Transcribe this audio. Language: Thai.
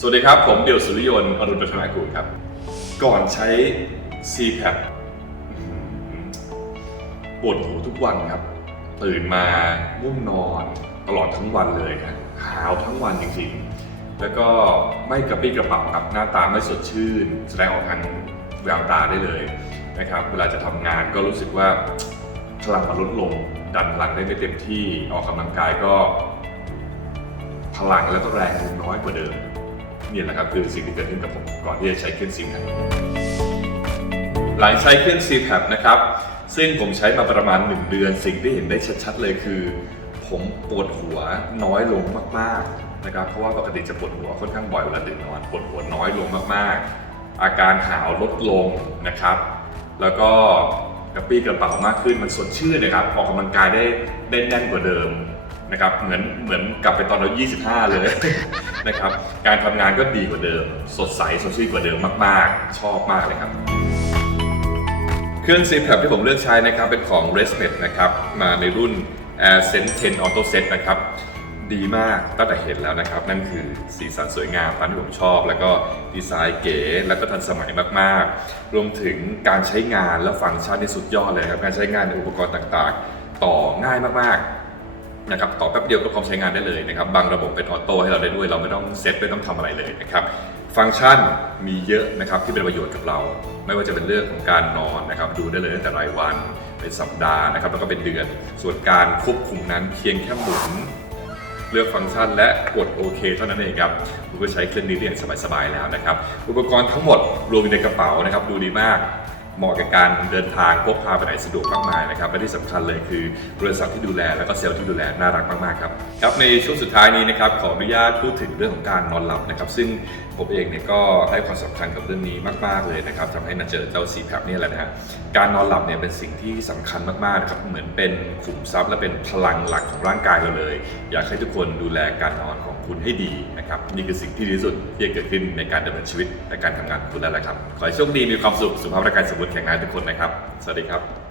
สวัสดีครับ ผมเดี่ยวสุริยนต์อรุณรัตนกุลครับ ก่อนใช้ CPAP ปวดหูทุกวันครับ ตื่นมาง่วงนอนตลอดทั้งวันเลยครับหาวทั้งวันจริงๆ แล้วก็ไม่กระปี้กระเป๋าครับหน้าตาไม่สดชื่น แสดงออกทางแววตาได้เลยนะครับ เวลาจะทำงานก็รู้สึกว่าพลังมันลดลง ดันพลังได้ไม่เต็มที่ออกกำลังกายก็ พลังแล้วก็แรงน้อยกว่าเดิม นี่แหละครับคือสิ่งที่เกิดขึ้นกับผมก่อนที่จะใช้เครื่อง CPAP หลังใช้เครื่อง CPAP นะครับ ซึ่งผมใช้มาประมาณ 1 เดือน สิ่งที่เห็นได้ชัดๆเลยคือ ผมปวดหัวน้อยลงมากๆนะครับเพราะว่าปกติจะปวดหัวค่อนข้างบ่อยเวลาตื่นนอนปวดหัวน้อยลงมากๆ อาการหาวลดลงนะครับ แล้วก็กระปรี้กระเป๋ามากขึ้นมันสดชื่นนะครับออกกำลังกายได้ได้แน่นกว่าเดิม นะครับเหมือนเหมือนกลับไปตอนเรา 25 เลยนะครับการทำงานก็ดีกว่าเดิม สดใสสดชื่นกว่าเดิมมาก ๆ ชอบมากเลยครับ เครื่อง CPAP ที่ผมเลือกใช้นะครับเป็นของ Resmed นะครับมาในรุ่น Air Sense 10 Auto Set นะครับดีมากตั้งแต่เห็นแล้วนะครับ นั่นคือสีสันสวยงามตามที่ผมชอบ แล้วก็ดีไซน์เก๋แล้วก็ทันสมัยมากๆ รวมถึงการใช้งานและฟังก์ชันที่สุดยอดเลยครับ การใช้งานในอุปกรณ์ต่างๆ ต่อง่ายมากๆ นะครับต่อแป๊บเดียวก็พร้อมใช้งานได้เลยนะครับบางระบบเป็นออโต้ให้เราได้ด้วย เราไม่ต้องเซตไม่ต้องทำอะไรเลยนะครับฟังก์ชันมีเยอะนะครับที่เป็นประโยชน์กับเรา ไม่ว่าจะเป็นเรื่องของการนอนนะครับดูได้เลยตั้งแต่รายวันเป็นสัปดาห์นะครับแล้วก็เป็นเดือน ส่วนการควบคุมนั้นเพียงแค่หมุนเลือกฟังก์ชันและกดโอเคเท่านั้นเองครับคุณก็ใช้เครื่องนี้ได้อย่างสบายๆแล้วนะครับ อุปกรณ์ทั้งหมดรวมอยู่ในกระเป๋านะครับ ดูดีมาก เหมาะกับการเดินทางพกพาไปไหนสะดวกมากมายนะครับและที่สำคัญเลยคือบริษัทที่ดูแลแล้วก็เซลล์ที่ดูแลน่ารักมากๆครับครับในช่วงสุดท้ายนี้นะครับขออนุญาตพูดถึงเรื่องของการนอนหลับนะครับ ซึ่งผมเองเนี่ยก็ให้ความสำคัญกับเรื่องนี้มากๆเลยนะครับทำให้มาเจอเจ้า CPAP เนี่แหละนะฮะการนอนหลับเนี่ยเป็นสิ่งที่สำคัญมากๆนะครับเหมือนเป็นขุมทรัพย์และเป็นพลังหลักของร่างกายเราเลย อยากให้ทุกคนดูแลการนอนของ คุณให้ดีนะครับนี่คือสิ่งที่ดีที่สุดที่จะเกิดขึ้นในการดำเนินชีวิตและการทำงานของคุณแล้วแหละครับ ขอให้โชคดีมีความสุขสุขภาพร่างกายสมบูรณ์แข็งแรงทุกคนนะครับ สวัสดีครับ